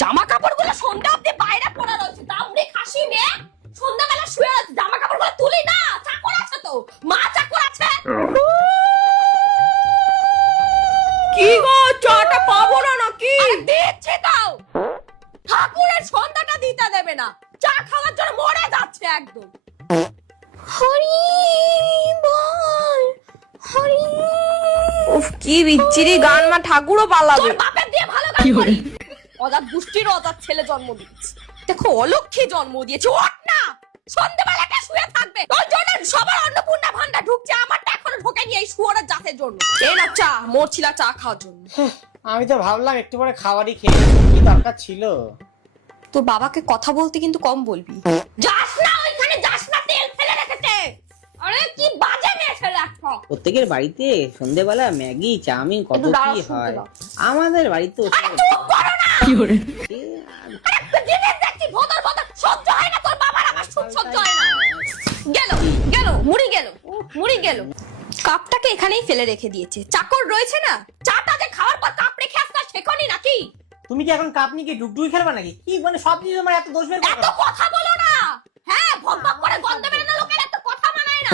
জামা কাপড়গুলো সন্ধ্যা অবধি বাইরে পড়া রয়েছে, দামড়ি খাসি মেয়ে সন্ধ্যাবেলা শুয়ে আছে, জামা কাপড়গুলো তুলি না, চাকর আছে তো, মা চাকর আছে। কি গো, চাটা পাবো না নাকি? দিচ্ছি দাও। ঠাকুরের সন্ধ্যাটা দিতে দেবে না, চা খাওয়ার জন্য মরে যাচ্ছে একদম। হরি বল হরি। উফ কি বিচ্ছিরি গান, মা ঠাকুরও পালাবে। তোর বাপের দিয়ে ভালো গান করি। অজাত গোষ্ঠীর অজাত ছেলে জন্ম দিয়েছে, দেখো অলক্ষী জন্ম দিয়েছে। ওঠ না, সন্ধ্যাবেলাটা শুয়ে থাকবে। ওই জন্য সবার অন্নপূর্ণা ভান্ডার ঢুকছে, আমারটা এখনো ঢোকেনি এই শুয়োরের জাতের জন্য। এই না চা, মরছিলা চা খাওয়ার জন্য। আমি তো ভাবলাম একটু পরে খাবারই খেয়ে কি দরকার ছিল। তোর বাবাকে কথা বলতে কিন্তু কম বলবি। যাস না ওইখানে, যাস না, তেল ফেলে রেখেছে। আরে কি বাজে মেয়ে ছেলে একটা। প্রত্যেকের বাড়িতে সন্ধ্যেবেলা ম্যাগি চাউমিন কত একটু দাঁড়াও, কি শুনতে হয়, দাও। আমাদের বাড়িতে চুপ করো না। কি করে জিনিস দেখছি ভদর ভদর, সহ্য হয় না তোর বাবার, আমার সহ্য হয় না। গেল গেল মুড়ি গেল, মুড়ি গেল। কাপটাকে এখানেই ফেলে রেখে দিয়েছে, চাকর রয়েছে না, চাটা যে খাওয়ার পর কাপ রেখে আসতে শেখনি নাকি? তুমি কি এখন কাপ নিয়ে কি ডুগডুগি খেলবা নাকি? কি মানে সব জিনিস তোমার এত দোষ বের করো? এত কথা বলো না। হ্যাঁ, ভক ভক করে গন্ধ বেরোনো লোকের এত কথা মানায় না।